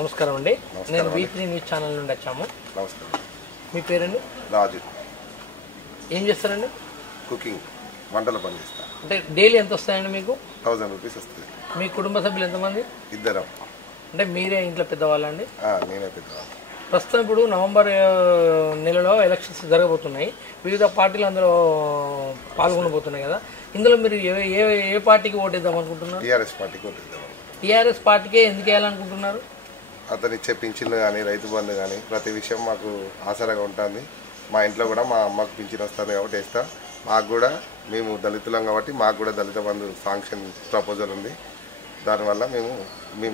నమస్కారం అండి. నేను V3 న్యూస్ ఛానల్ నుండి వచ్చాము. నమస్కారం. మీ పేరండి? రాజు. ఏం చేస్తారండి? కుకింగ్, వంటల పని చేస్తా. అంటే డైలీ ఎంత వస్తాయండి మీకు? 1000 రూపీస్ వస్తుంది. మీ కుటుంబ సభ్యులు ఎంతమంది? ఇద్దరం. అంటే మీరే ఇంట్లో పెద్దవాళ్ళండి? నేనే పెద్దవాళ్ళు. ప్రస్తుతం ఇప్పుడు నవంబర్ నెలలో ఎలక్షన్స్ జరగబోతున్నాయి. వివిధ పార్టీలు అందులో పాల్గొనబోతున్నాయి కదా. ఇందులో మీరు ఏ పార్టీకి ఓటేద్దాం అనుకుంటున్నారు? టీఆర్ఎస్ పార్టీకి ఓటేద్దాం. టీఆర్ఎస్ పార్టీకే ఎందుకు వేయాలనుకుంటున్నారు? అతను ఇచ్చే పింఛన్లు కానీ, రైతు బంధు కానీ ప్రతి విషయం మాకు ఆసరాగా ఉంటుంది. మా ఇంట్లో కూడా మా అమ్మకు పింఛన్ వస్తుంది కాబట్టి వేస్తా. మాకు కూడా మేము దళితులం కాబట్టి మాకు కూడా దళిత బంధు శాంక్షన్ ప్రపోజల్ ఉంది. దానివల్ల మేము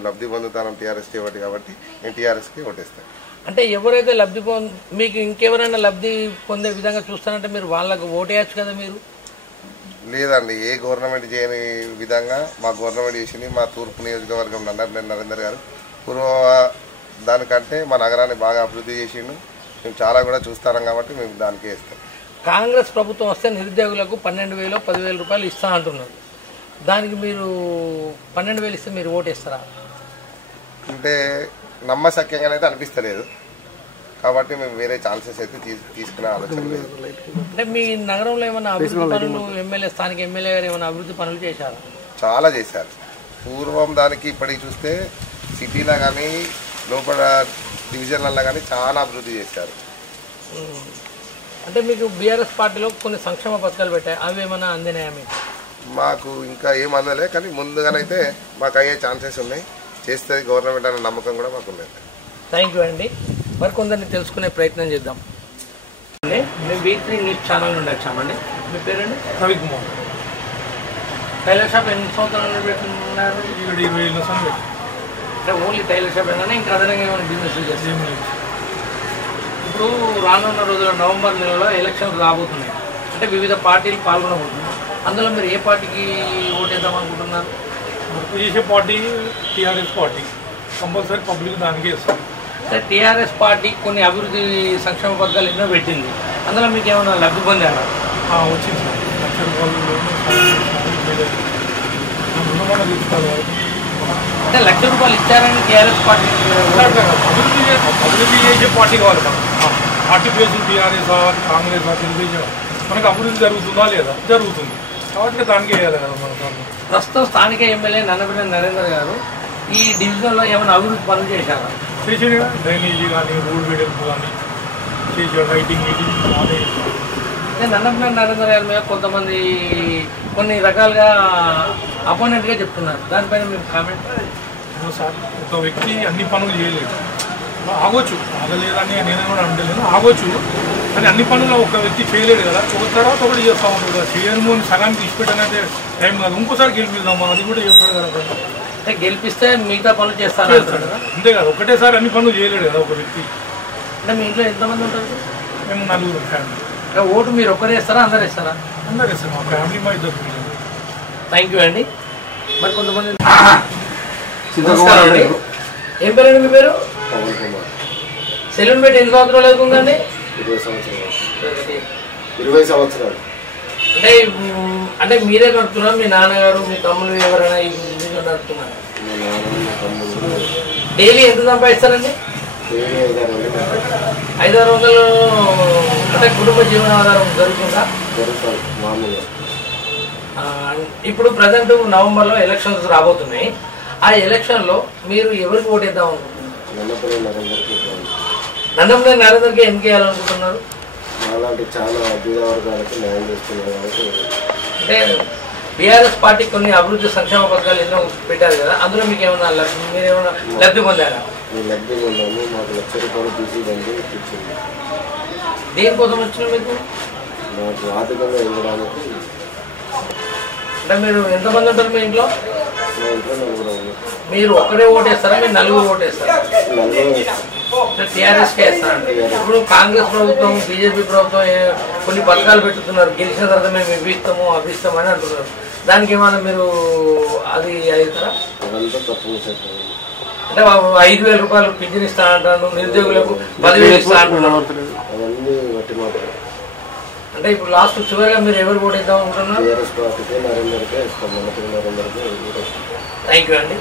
లబ్ధి పొందుతాం టీఆర్ఎస్ ఒకటి కాబట్టి నేను టీఆర్ఎస్కి ఓటేస్తాను. అంటే ఎవరైతే మీకు ఇంకెవరైనా లబ్ధి పొందే విధంగా చూస్తానంటే మీరు వాళ్ళకు ఓటేయచ్చు కదా. మీరు లేదండి, ఏ గవర్నమెంట్ చేయని విధంగా మా గవర్నమెంట్ చేసింది. మా తూర్పు నియోజకవర్గం నరేందర్ గారు పూర్వ దానికంటే మా నగరాన్ని బాగా అభివృద్ధి చేసిండు. మేము చాలా కూడా చూస్తాం కాబట్టి మేము దానికే ఇస్తాం. కాంగ్రెస్ ప్రభుత్వం వస్తే నిరుద్యోగులకు 12,000 10,000 రూపాయలు ఇస్తా అంటున్నారు. దానికి మీరు 12,000 ఇస్తే మీరు ఓటేస్తారా? అంటే నమ్మశక్యంగా అయితే అనిపిస్తలేదు కాబట్టి మేము వేరే ఛాన్సెస్ అయితే తీసుకునే ఆలోచన లేదు. అంటే మీ నగరంలో ఏమైనా అభివృద్ధి పనులు స్థానిక ఎమ్మెల్యే గారు ఏమైనా అభివృద్ధి పనులు చేశారు? చాలా చేశారు. పూర్వం దానికి ఇప్పటికి చూస్తే సిటీలో కానీ లోపల డివిజన్లలో కానీ చాలా అభివృద్ధి చేశారు. అంటే మీకు బీఆర్ఎస్ పార్టీలో కొన్ని సంక్షేమ పథకాలు పెట్టాయి, అవి ఏమైనా అందినాయా మీకు? మాకు ఇంకా ఏం అందలే, కానీ ముందుగానైతే మాకు అయ్యే ఛాన్సెస్ ఉన్నాయి. చేస్తే గవర్నమెంట్ అనే నమ్మకం కూడా మాకు ఉన్నది. థ్యాంక్ యూ అండి. మరి కొందరిని తెలుసుకునే ప్రయత్నం చేద్దాం అండి. మేము V3 న్యూస్ ఛానల్ నుండి వచ్చామండి. మీ పేరండి? రవికుమార్. టైలర్ షాప్ ఎన్ని సంవత్సరాలు పెట్టుకున్నారు? 20 సంవత్సరాలు. అంటే ఓన్లీ టైలర్ షాప్ ఏమైనా ఇంకా అదనంగా ఏమైనా బిజినెస్ చేస్తాం? ఇప్పుడు రానున్న రోజుల్లో నవంబర్ నెలలో ఎలక్షన్స్ రాబోతున్నాయి. అంటే వివిధ పార్టీలు పాల్గొనబోతున్నాయి. అందులో మీరు ఏ పార్టీకి ఓటేద్దాం అనుకుంటున్నారు? చేసే party TRS party. Compulsory public దానికే ఇస్తాం. అంటే టీఆర్ఎస్ పార్టీ కొన్ని అభివృద్ధి సంక్షేమ పథకాలు ఎన్నో పెట్టింది. అందులో మీకు ఏమైనా లబ్ధి పొందారా? వచ్చింది సార్. ₹1,00,000 తీసుకోవాలి. అంటే ₹1,00,000 ఇచ్చారని టీఆర్ఎస్ పార్టీ అభివృద్ధి చేసే పార్టీ కావాలి మనం. Party base TRS Congress Telugu Desam మనకు అభివృద్ధి జరుగుతుందా లేదా? జరుగుతుంది కాబట్టి దానికి వేయాలి కదా మనం. ప్రస్తుతం స్థానిక ఎమ్మెల్యే నన్నపనేని నరేందర్ గారు ఈ డివిజన్లో ఏమైనా అభివృద్ధి పనులు చేశారా? చేసేది డ్రైనేజీ కానీ, రోడ్ వేడెంపు కానీ చేసాడు. లైటింగ్ అంటే నన్నపనేని నరేందర్ గారి మీద కొంతమంది కొన్ని రకాలుగా అపోనెంట్గా చెప్తున్నారు. దానిపైన మీరు కామెంట్? సార్, ఒక వ్యక్తి అన్ని పనులు చేయలేదు, ఆగొచ్చు, ఆగలేదని నేను కూడా అంటలేను, ఆగొచ్చు. కానీ అన్ని పనులు ఒక వ్యక్తి చేయలేడు కదా. ఒక తర్వాత ఒకటి చేస్తూ ఉంటాడు కదా. చేయను సగానికి ఇచ్చిపెట్టనైతే టైం కాదు. ఇంకోసారి గెలిపిద్దాం, అది కూడా చేస్తాడు కదా. అంటే గెలిపిస్తే మిగతా పనులు చేస్తాడు అంతే కదా. ఒకటేసారి అన్ని పనులు చేయలేడు కదా ఒక వ్యక్తి. అంటే మీ ఇంట్లో ఎంతమంది ఉంటారు? మేము 4 ఫ్యామిలీ. అంటే ఓటు మీరు ఒక్కరే ఇస్తారా, అందరు ఇస్తారా? అందరు ఇస్తారు. మా ఫ్యామిలీ మా 2 పిల్లలు. థ్యాంక్ యూ అండి. మరి కొంతమంది ఏం పేరండి మీ పేరు? సెలూన్ పెట్టి ఎన్ని సంవత్సరాలు అవుతుందండి? 20 సంవత్సరాలు. అంటే మీరే నడుపుతున్నారు? మీ నాన్నగారు, మీ తమ్ముళ్ళు ఎవరైనా నడుపుతున్నారు? డైలీ ఎంత సంపాదిస్తారండి? 500-600 అంటే కుటుంబ జీవనాధారం జరుగుతుందా? ఇప్పుడు ప్రజెంట్ నవంబర్లో ఎలక్షన్స్ రాబోతున్నాయి. ఆ ఎలక్షన్లో మీరు ఎవరికి ఓటేద్దాం అనుకుంటున్నారు? నన్నపనేని నరేందర్కి ఎందుకు వేయాలనుకుంటున్నారు? అంటే బీఆర్ఎస్ పార్టీ కొన్ని అభివృద్ధి సంక్షేమ పథకాలు ఎన్నో పెట్టారు కదా. అందులో మీకు ఏమన్నా మీరేమన్నా లబ్ధి పొందారా? దేనికోసం వచ్చిన మీకు? అంటే మీరు ఎంతమంది ఉంటారు మీ ఇంట్లో? మీరు ఒక్కడే ఓటేస్తారా, మీరు 4 ఓటేస్తారా? టీఆర్ఎస్కే వేస్తారండి. ఇప్పుడు కాంగ్రెస్ ప్రభుత్వం, బీజేపీ ప్రభుత్వం కొన్ని పథకాలు పెట్టుతున్నారు. గెలిచిన తర్వాత మేము ఇవి ఇస్తాము అవి ఇస్తామని అంటున్నారు. దానికి ఏమైనా మీరు అది అవుతారా? అంటే 5,000 రూపాయలు పింఛన్ ఇస్తా అంటాను, నిరుద్యోగులకు 10,000 ఇస్తా అంటున్నారు. అంటే ఇప్పుడు లాస్ట్ చివరిగా మీరు ఎవరు ఓటేద్దాం అనుకుంటున్నారు? థ్యాంక్ యూ అండి.